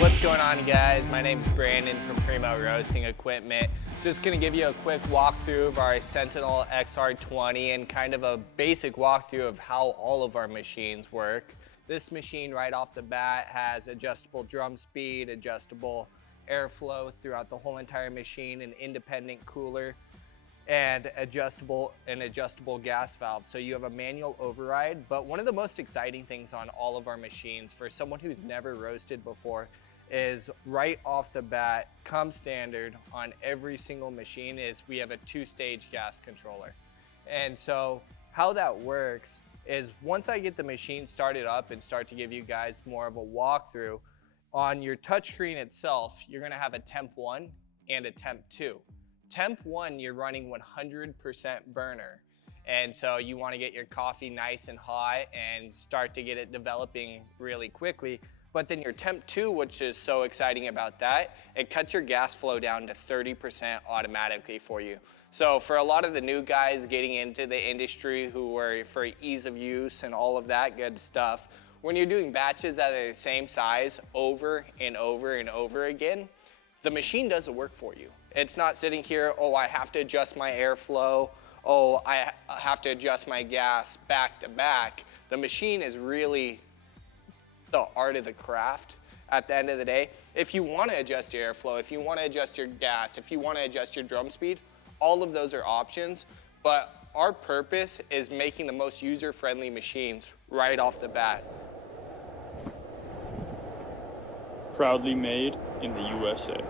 What's going on, guys? My name is Brandon from Primo Roasting Equipment. Just gonna give you a quick walkthrough of our Sentinel XR20 and kind of a basic walkthrough of how all of our machines work. This machine right off the bat has adjustable drum speed, adjustable airflow throughout the whole entire machine, an independent cooler, and adjustable gas valve. So you have a manual override, but one of the most exciting things on all of our machines for someone who's never roasted before is right off the bat, come standard on every single machine is we have a two-stage gas controller. And so how that works is once I get the machine started up and start to give you guys more of a walkthrough, on your touchscreen itself, you're gonna have a temp 1 and a temp 2. Temp 1, you're running 100% burner. And so you wanna get your coffee nice and hot and start to get it developing really quickly. But then your temp 2, which is so exciting about that, it cuts your gas flow down to 30% automatically for you. So for a lot of the new guys getting into the industry who are for ease of use and all of that good stuff, when you're doing batches that are the same size over and over and over again, the machine doesn't work for you. It's not sitting here, oh, I have to adjust my airflow, oh, I have to adjust my gas back to back. The machine is really the art of the craft at the end of the day. If you want to adjust your airflow, if you want to adjust your gas, if you want to adjust your drum speed, all of those are options, but our purpose is making the most user-friendly machines right off the bat. Proudly made in the USA.